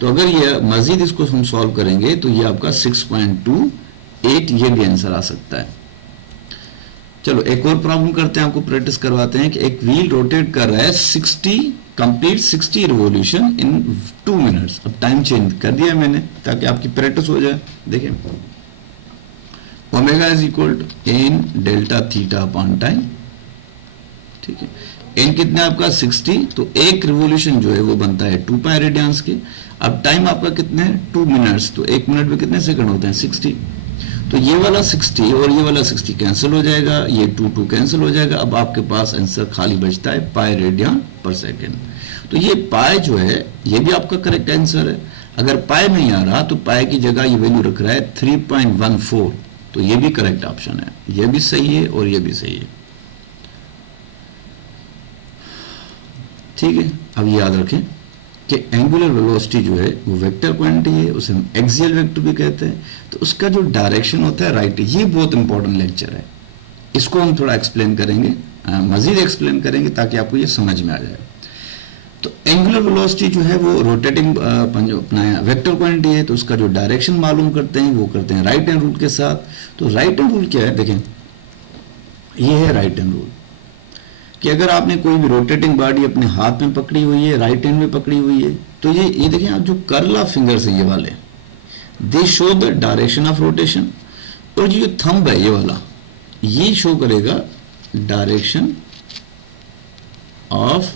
तो अगर ये मजीद इसको हम सॉल्व करेंगे तो ये आपका 6.28 ये भी आंसर आ सकता है। चलो एक और प्रॉब्लम करते हैं, आपको प्रैक्टिस करवाते हैं कि एक व्हील रोटेट कर रहा है 60 रिवोल्यूशन इन 2 मिनट्स। अब टाइम चेंज कर दिया मैंने ताकि आपकी प्रैक्टिस हो जाए। देखिए omega is equal to n delta theta upon time. ठीक है, n कितना आपका 60, तो एक रिवोल्यूशन जो है वो बनता है 2π रेडियंस के। अब टाइम आपका कितने है 2 मिनट्स, तो 1 मिनट में कितने सेकंड होते हैं 60। तो ये वाला 60 और ये वाला 60 कैंसिल हो जाएगा, ये 2 कैंसिल हो जाएगा। अब आपके पास आंसर खाली बचता है पाई रेडियन पर सेकेंड। तो ये पाई जो है ये भी आपका करेक्ट आंसर है। अगर पाई नहीं आ रहा तो पाई की जगह ये वैल्यू रख रहा है 3.14, तो ये भी करेक्ट ऑप्शन है। ये भी सही है और ये भी सही है। ठीक है, अब याद रखें कि एंगुलर वेलोसिटी जो है वो वेक्टर क्वांटिटी है, उसे हम एक्सियल वेक्टर भी कहते हैं। तो उसका जो डायरेक्शन होता है राइट, ये बहुत इंपॉर्टेंट लेक्चर है। इसको हम थोड़ा एक्सप्लेन करेंगे, मजीद एक्सप्लेन करेंगे ताकि आपको ये समझ में आ जाए। तो एंगुलर वेलोसिटी जो है वो रोटेटिंग अपना वेक्टर क्वांटिटी है, तो उसका जो डायरेक्शन मालूम करते हैं वो करते हैं राइट हैंड रूल के साथ। तो राइट हैंड रूल क्या है, देखें ये है राइट हैंड रूल कि अगर आपने कोई भी रोटेटिंग बॉडी अपने हाथ में पकड़ी हुई है, राइट हैंड में पकड़ी हुई है, तो ये देखें आप जो कर्ल ऑफ फिंगर्स है ये वाले, दे show the direction of rotation, और जो थंब है ये वाला, ये शो करेगा direction of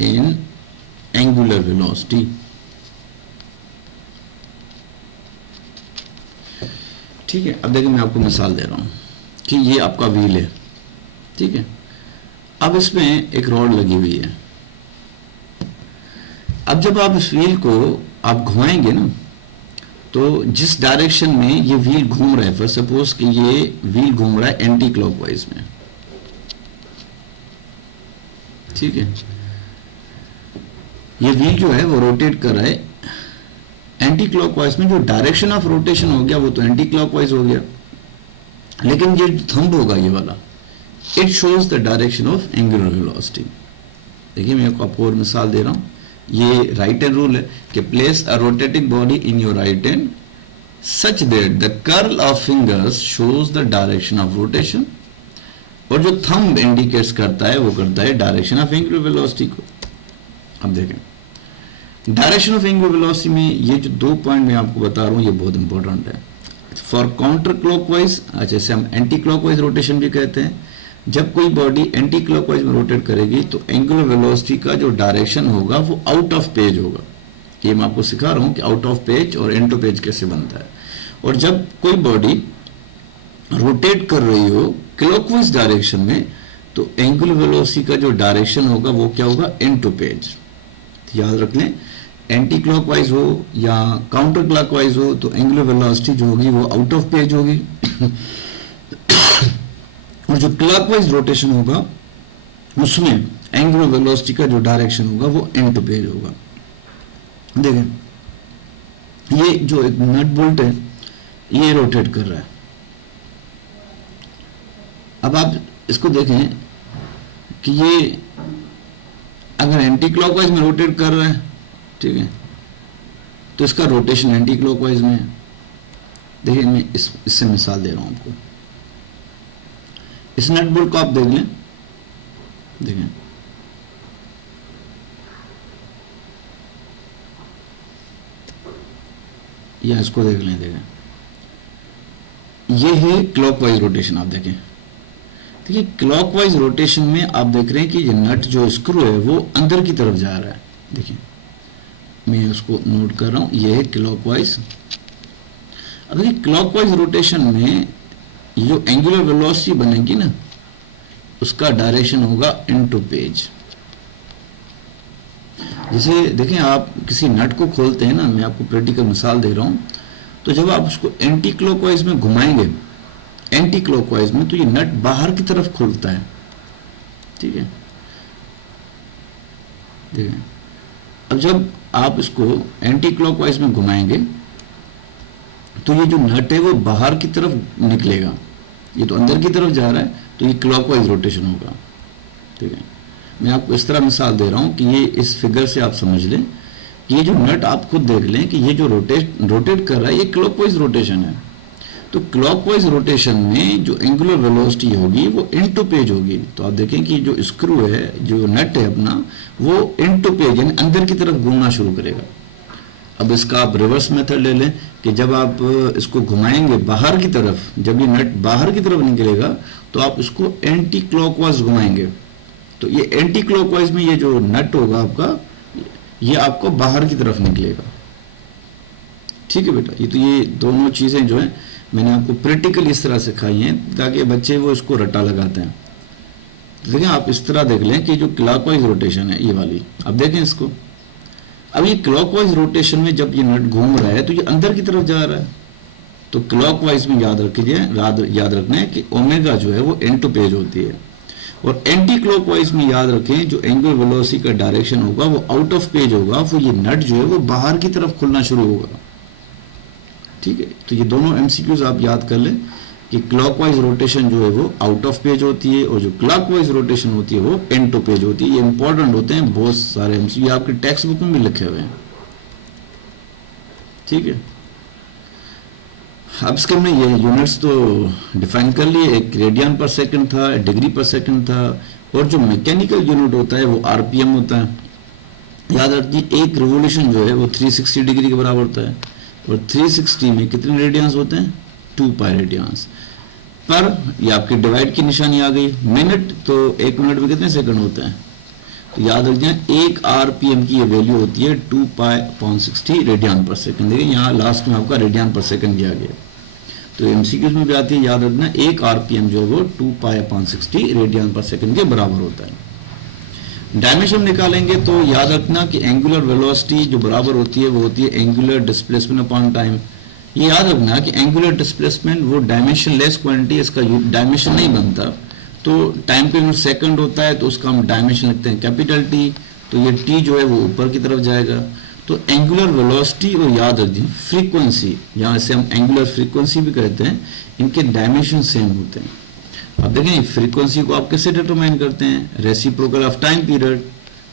in angular velocity. ठीक है, अब देखिए मैं आपको मिसाल दे रहा हूं कि ये आपका व्हील है, ठीक है। अब इसमें एक रॉड लगी हुई है। अब जब आप इस व्हील को आप घुमाएंगे ना, तो जिस डायरेक्शन में ये व्हील घूम रहा है, फॉर सपोज कि ये व्हील घूम रहा है एंटी क्लॉकवाइज में, ठीक है, ये व्हील जो है वो रोटेट कर रहा है एंटी क्लॉकवाइज में। जो डायरेक्शन ऑफ रोटेशन हो गया वो तो एंटी क्लॉकवाइज हो गया, लेकिन ये थंब होगा ये वाला, it shows the direction of angular velocity. देखिए मैं आपको और मिसाल दे रहा हूं, ये राइट हैंड रूल है कि place a rotating body in your right hand such that the curl of fingers shows the direction of rotation, और जो थंब इंडिकेट्स करता है वो करता है डायरेक्शन ऑफ एंगुलर वेलोसिटी को। अब देखें डायरेक्शन ऑफ एंगुलर वेलोसिटी में ये जो 2 पॉइंट मैं आपको बता रहा हूं ये बहुत इंपॉर्टेंट है। फॉर काउंटर क्लॉकवाइज, अच्छा इसे हम एंटी क्लॉकवाइज रोटेशन भी कहते हैं, जब कोई बॉडी एंटी क्लॉकवाइज में रोटेट करेगी तो एंगुलर वेलोसिटी का जो डायरेक्शन होगा वो आउट ऑफ पेज होगा। ये मैं आपको सिखा रहा हूं कि आउट ऑफ पेज और इनटू पेज कैसे बनता है। और जब कोई बॉडी रोटेट कर रही हो क्लॉकवाइज डायरेक्शन में, तो एंगुलर वेलोसिटी का जो डायरेक्शन होगा वो क्या होगा, इनटू पेज। तो याद रख लें, एंटी क्लॉकवाइज हो या काउंटर क्लॉकवाइज हो तो एंगुलर वेलोसिटी जो होगी वो आउट ऑफ पेज होगी और जो क्लॉकवाइज रोटेशन होगा उसमें एंगुलर वेलोसिटी का जो डायरेक्शन होगा वो एंड टू पेज होगा। देखें ये जो एक नट बोल्ट है ये रोटेट कर रहा है। अब आप इसको देखें कि ये अगर एंटी क्लॉकवाइज में रोटेट कर रहा है, ठीक है, तो इसका रोटेशन एंटी क्लॉकवाइज में है। देखिए मैं इससे मिसाल दे रहा हूं आपको, इस नट बोल्ट को आप देख लें, देखें या इसको देख लें, देखें ये है क्लॉकवाइज रोटेशन। आप देखें, देखिए क्लॉकवाइज रोटेशन में आप देख रहे हैं कि ये नट जो स्क्रू है वो अंदर की तरफ जा रहा है। देखिए मैं उसको नोट कर रहा हूं, ये है क्लॉकवाइज। अब देखिए क्लॉकवाइज रोटेशन में ये जो एंगुलर वेलोसिटी बनेगी ना उसका डायरेक्शन होगा इनटू पेज। जैसे देखें आप किसी नट को खोलते हैं ना, मैं आपको प्रैक्टिकल मिसाल दे रहा हूं, तो जब आप उसको एंटी क्लॉकवाइज में घुमाएंगे, एंटी क्लॉकवाइज में, तो ये नट बाहर की तरफ खुलता है, ठीक है। देखें अब जब आप इसको एंटी क्लॉकवाइज में घुमाएंगे तो ये जो नट है वो बाहर की तरफ निकलेगा, ये तो अंदर की तरफ जा रहा है, तो ये क्लॉकवाइज रोटेशन होगा, ठीक है। मैं आपको इस तरह मिसाल दे रहा हूं कि ये इस फिगर से आप समझ लें कि ये जो नट आप खुद देख लें कि ये जो रोटेट कर रहा है ये क्लॉकवाइज रोटेशन है। तो क्लॉकवाइज रोटेशन में जो एंगुलर वेलोसिटी होगी वो इनटू पेज होगी। तो आप देखें कि जो स्क्रू है, जो नट है अपना, वो इनटू पेज यानी अंदर की तरफ घूमना शुरू करेगा। अब इसका आप रिवर्स मेथड ले लें कि जब आप इसको घुमाएंगे बाहर की तरफ, जब ये नट बाहर की तरफ निकलेगा तो आप इसको एंटी क्लॉकवाइज घुमाएंगे, तो ये एंटी क्लॉकवाइज में ये जो नट होगा आपका, ये आपको बाहर की तरफ निकलेगा, ठीक है बेटा। ये तो ये दोनों चीजें जो है मैंने आपको प्रैक्टिकल इस तरह सिखाई हैं ताकि बच्चे वो इसको रटा लगाते हैं। देखें आप इस तरह देख लें कि जो क्लॉकवाइज रोटेशन है ये वाली, अब देखें इसको, अब ये क्लॉकवाइज रोटेशन में जब ये नट घूम रहा है तो ये अंदर की तरफ जा रहा है। तो क्लॉकवाइज में याद रखिए, याद रखना है कि ओमेगा जो है वो एंड टू पेज होती है, और एंटी क्लॉकवाइज में याद रखें जो एंगुलर वेलोसिटी का डायरेक्शन होगा वो आउट ऑफ पेज होगा, वो ये नट जो है वो बाहर की तरफ खुलना शुरू होगा, ठीक है। तो ये दोनों एमसीक्यूज आप याद कर लें कि क्लॉकवाइज रोटेशन जो है वो आउट ऑफ पेज होती है और जो क्लॉकवाइज रोटेशन होती है वो इनटू पेज होती है। ये इंपॉर्टेंट होते हैं, बहुत सारे एमसीक्यू आपके टेक्स्ट बुक में भी लिखे हुए हैं, ठीक है। अब इसके हमने ये यूनिट्स तो डिफाइन कर लिए, एक रेडियन पर सेकंड था, डिग्री पर सेकंड था, और जो मैकेनिकल यूनिट होता है वो आरपीएम होता है। याद रखिए एक रिवोल्यूशन जो है वो 360 डिग्री के बराबर होता है, और 360 में कितने रेडियंस होते हैं, 2 पाई रेडियंस पर। ये आपकी डिवाइड की निशानी आ गई। मिनट तो 1 मिनट में कितने सेकंड होते हैं, तो याद रखिए एक आरपीएम की ये वैल्यू होती है 2 पाई अपॉन 60 रेडियन पर सेकंड। देखिए यहाँ लास्ट में आपका रेडियन पर सेकंड दिया गया, तो एमसीक्यूज में भी आती है, याद रखना एक आरपीएम जो है वो 2 पाई अपॉन 60 रेडियन पर सेकंड के बराबर होता है। डायमेंशन निकालेंगे तो याद रखना कि एंगुलर वेलोसिटी जो बराबर होती है वो होती है एंगुलर डिस्प्लेसमेंट अपॉन टाइम। ये याद रखना कि एंगुलर डिस्प्लेसमेंट वो डायमेंशन लेस क्वांटिटी, इसका डायमेंशन नहीं बनता, तो टाइम पे यूनिट सेकंड होता है तो उसका हम डायमेंशन लिखते हैं कैपिटल टी, तो ये टी जो है वो ऊपर की तरफ जाएगा। तो एंगुलर वेलोसिटी और याद रखिए फ्रीक्वेंसी, यहाँ से हम एंगुलर फ्रीक्वेंसी भी कहते हैं, इनके डायमेंशन सेम होते हैं। अब देखें फ्रीक्वेंसी को आप कैसे डिटरमाइन करते हैं, रेसिप्रोकल ऑफ टाइम पीरियड,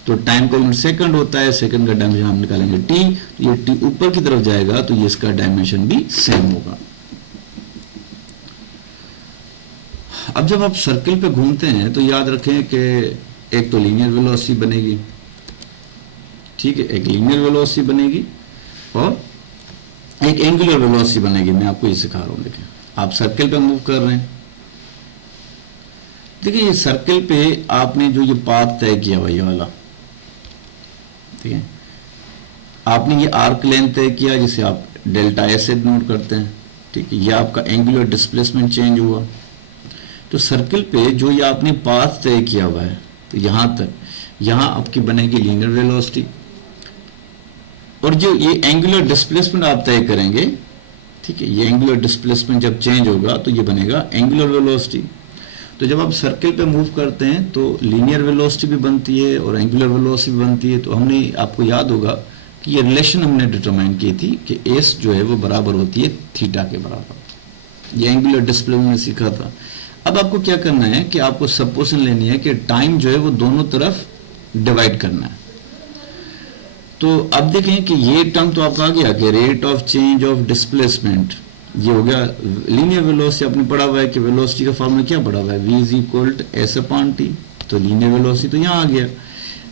तो टाइम का यूनिट सेकंड होता है, सेकंड का डायमेंशन हम निकालेंगे टी, तो ये टी ऊपर की तरफ जाएगा तो ये इसका डायमेंशन भी सेम होगा। अब जब आप सर्किल पे घूमते हैं तो याद रखें कि एक तो लीनियर वेलोसिटी बनेगी, ठीक है, एक लीनियर वेलोसिटी बनेगी और एक एंगुलर वेलोसिटी बनेगी। मैं आपको ये सिखा रहा हूं। देखें आप सर्किल पे मूव कर रहे हैं, देखिए ये सर्किल पे आपने जो ये पाथ तय किया हुआ ये वाला, ठीक है, आपने ये आर्क लेंथ तय किया जिसे आप डेल्टा एस से नोट करते हैं, ठीक है, ये आपका एंगुलर डिस्प्लेसमेंट चेंज हुआ। तो सर्किल पे जो ये आपने पाथ तय किया हुआ है, तो यहां तक, यहां आपकी बनेगी लीनियर वेलोसिटी, और जो ये एंगुलर डिस्प्लेसमेंट आप तय करेंगे, ठीक है, ये एंगुलर डिस्प्लेसमेंट जब चेंज होगा तो ये बनेगा एंगुलर वेलोसिटी। तो जब आप सर्किल पे मूव करते हैं तो लीनियर वेलोसिटी भी बनती है और एंगुलर वेलोसिटी भी बनती है। तो हमने, आपको याद होगा कि ये रिलेशन हमने डिटरमाइन की थी कि एस जो है वो बराबर होती है थीटा के बराबर, ये एंगुलर डिस्प्लेसमेंट में सीखा था। अब आपको क्या करना है कि आपको सपोजिशन लेनी है कि टाइम जो है वो दोनों तरफ डिवाइड करना है। तो अब देखें कि ये टर्म तो आपका आ गया कि rate of change of displacement, ये हो गया लीनियर वेलोसिटी। आपने पढ़ा हुआ है कि वेलोसिटी का फॉर्मूला क्या पढ़ा हुआ है, v is equal to s upon t, तो लीनियर वेलोसिटी तो यहाँ आ गया।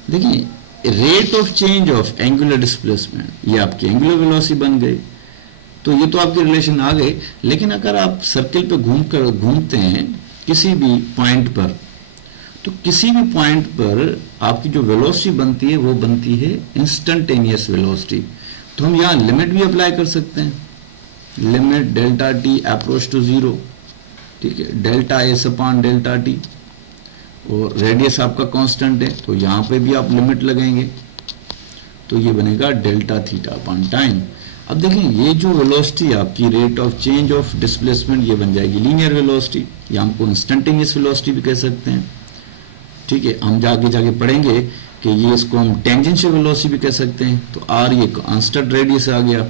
देखिए rate of change of angular displacement, ये आपकी एंगुलर वेलोसिटी बन गई, तो ये तो आपकी रिलेशन आ गई। लेकिन अगर आप सर्किल पे घूमते हैं किसी भी पॉइंट पर, तो किसी भी पॉइंट पर आपकी जो वेलोसिटी बनती है वो बनती है इंस्टेंटेनियस वेलोसिटी। तो हम यहाँ लिमिट भी अप्लाई कर सकते हैं, limit delta t approach to zero, ठीक है, delta s upon delta t, और रेडियस आपका कांस्टेंट है तो यहाँ पे भी आप लिमिट लगेंगे, तो ये बनेगा डेल्टा थीटा अपॉन टाइम। अब देखें ये जो वेलोसिटी आपकी rate of change of displacement ये बन जाएगी लीनियर वेलोसिटी, या हमको इंस्टेंटेनियस वेलोसिटी भी कह सकते हैं, ठीक है। हम जाके पढ़ेंगे कि ये इसको हम टेंजेंशियल वेलोसिटी भी कह सकते हैं। तो आर ये कांस्टेंट रेडियस आ गया।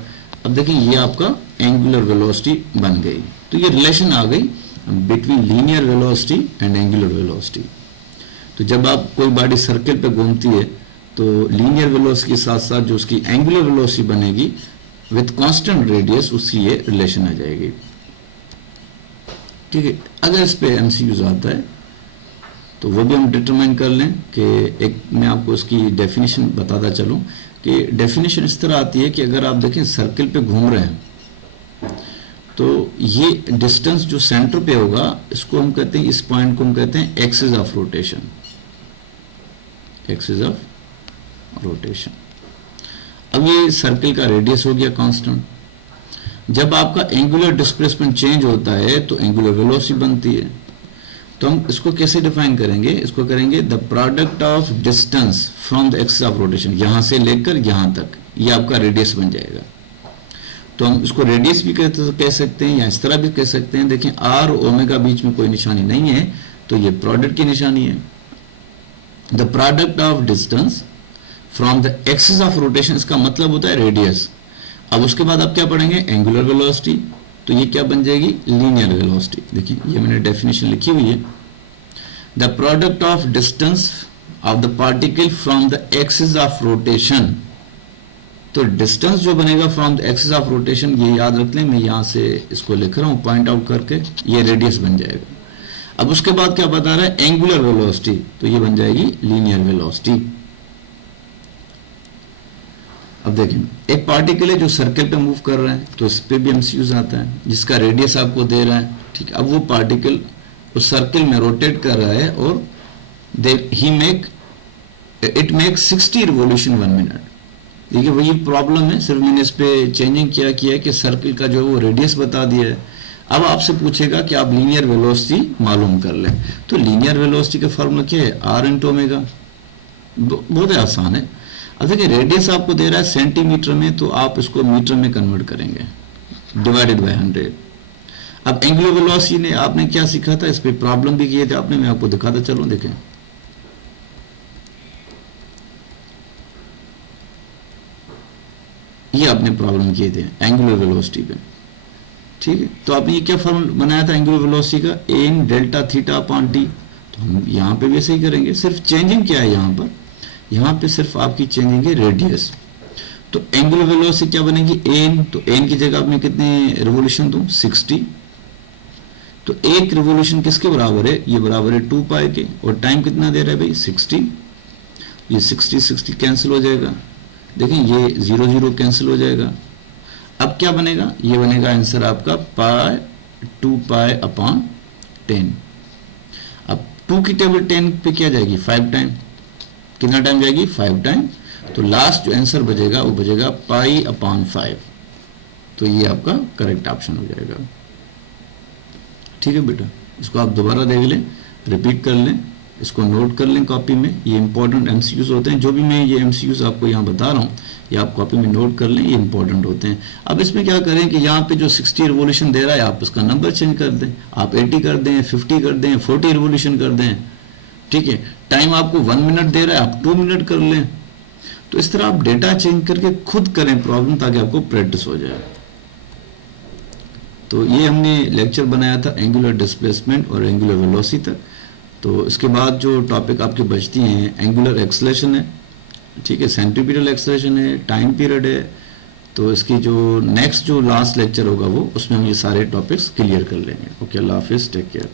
अब देखिए ये आपका एंगुलर वेलोसिटी बन गई, तो ये रिलेशन आ गई between linear velocity and angular velocity. तो जब आप कोई बॉडी सर्किल पे घूमती है तो लीनियर वेलोसिटी के साथ साथ जो उसकी एंगुलर वेलोसिटी बनेगी विथ कांस्टेंट रेडियस, उसकी ये रिलेशन आ जाएगी, ठीक है। अगर इस पे एमसीक्यूज आता है तो वो भी हम डिटरमाइन कर लें कि एक मैं आपको इसकी डेफिनेशन बताता चलूं कि डेफिनेशन इस तरह आती है कि अगर आप देखें सर्किल पे घूम रहे हैं तो ये डिस्टेंस जो सेंटर पे होगा इसको हम कहते हैं, इस पॉइंट को हम कहते हैं axis of rotation, axis of rotation. अब ये सर्किल का रेडियस हो गया कांस्टेंट। जब आपका एंगुलर डिस्प्लेसमेंट चेंज होता है तो एंगुलर वेलोसिटी बनती है। तो हम इसको कैसे डिफाइन करेंगे, इसको करेंगे the product of distance from the axis of rotation, यहां से लेकर यहां तक, ये आपका रेडियस बन जाएगा। तो हम इसको रेडियस भी कह सकते हैं या इस तरह भी कह सकते हैं। देखें आर ओमेगा बीच में कोई निशानी नहीं है तो ये प्रोडक्ट की निशानी है। The product of distance from the axis of rotation, इसका मतलब होता है रेडियस। अब उसके बाद आप क्या पढ़ेंगे, एंगुलर वेलोसिटी। तो ये क्या बन जाएगी, लीनियर वेलोसिटी। देखिए ये मैंने डेफिनेशन लिखी हुई है, the product of distance of the particle from the axis of rotation. तो डिस्टेंस जो बनेगा from the axis of rotation, ये याद रख लें, मैं यहाँ से इसको लिख रहा हूँ पॉइंट आउट करके, ये रेडियस बन जाएगा। अब उसके बाद क्या बता रहा है, एंगुलर वेलोसिटी, तो ये बन जाएगी लीनियर वेलोसिटी। अब देखें एक पार्टिकल है जो सर्कल पे मूव कर रहा है, तो इस पे भी एमसीक्यूज आता है, जिसका रेडियस आपको दे रहा है, ठीक है। अब वो पार्टिकल उस सर्कल में रोटेट कर रहा है और इट मेक 60 रिवोल्यूशन 1 मिनट। देखिए वही प्रॉब्लम है, सिर्फ मैंने इस पे चेंजिंग किया है कि सर्कल का जो वो रेडियस बता दिया है। अब आपसे पूछेगा कि आप लीनियर वेलोसिटी मालूम कर लें, तो लीनियर वेलोसिटी का फॉर्मूला क्या है, आर इंटू ओमेगा। बहुत आसान है। अब देखिए रेडियस आपको दे रहा है सेंटीमीटर में, तो आप इसको मीटर में कन्वर्ट करेंगे, डिवाइडेड बाय 100। अब एंगुलर वेलोसिटी ने आपने क्या सीखा था, इस पे प्रॉब्लम भी किए थे आपने, मैं आपको दिखाता चलूं। देखें ये आपने प्रॉब्लम किए थे एंगुलर वेलोसिटी पे, ठीक है। तो आपने ये क्या फॉर्मूला बनाया था एंगुलर वेलोसिटी का, n delta theta upon t. तो हम यहाँ पे भी ऐसे ही करेंगे, सिर्फ चेंजिंग क्या है यहाँ पे सिर्फ आपकी चेंजिंग है रेडियस। तो एंगुलर वेलोसिटी क्या बनेगी, एन, तो एन की जगह आपने कितने रिवोल्यूशन दूं, 60। तो एक रिवोल्यूशन किसके बराबर है, ये बराबर है 2 पाई के, और टाइम कितना दे रहा है भाई 60। ये 60 कैंसिल हो जाएगा, देखें ये 0 0 कैंसिल हो जाएगा। अब क्या बनेगा, ये बनेगा आंसर आपका 2 पाई अपॉन 10। अब 2 की टेबल 10 पे क्या जाएगी, 5 टाइम। कितना टाइम जाएगी, 5 टाइम। तो लास्ट जो आंसर बचेगा वो बचेगा पाई अपॉन 5। तो ये आपका करेक्ट ऑप्शन हो जाएगा। ठीक है बेटा, इसको आप दोबारा देख लें, रिपीट कर लें, इसको नोट कर लें कॉपी में। ये इंपॉर्टेंट एमसीक्यूज होते हैं, जो भी मैं ये एमसीक्यूज आपको यहाँ बता रहा हूँ ये आप कॉपी में नोट कर लें, ये इंपॉर्टेंट होते हैं। अब इसमें क्या करें कि यहाँ पे जो 60 रिवोल्यूशन दे रहा है आप उसका नंबर चेंज कर दें, आप 80 कर दें, 50 कर दें, 40 रिवोल्यूशन कर दें, ठीक है। टाइम आपको 1 मिनट दे रहा है, आप 2 मिनट कर लें। तो इस तरह आप डेटा चेंज करके खुद करें प्रॉब्लम, ताकि आपको प्रैक्टिस हो जाए। तो ये हमने लेक्चर बनाया था एंगुलर डिस्प्लेसमेंट और एंगुलर वेलोसिटी तक। तो इसके बाद जो टॉपिक आपके बचती हैं, एंगुलर एक्सेलरेशन है, ठीक है, सेंट्रीपिटल एक्सेलरेशन है, टाइम पीरियड है। तो इसकी जो नेक्स्ट जो लास्ट लेक्चर होगा वो, उसमें हम ये सारे टॉपिक्स क्लियर कर लेंगे। ओके, अल्लाह हाफिज़, टेक केयर।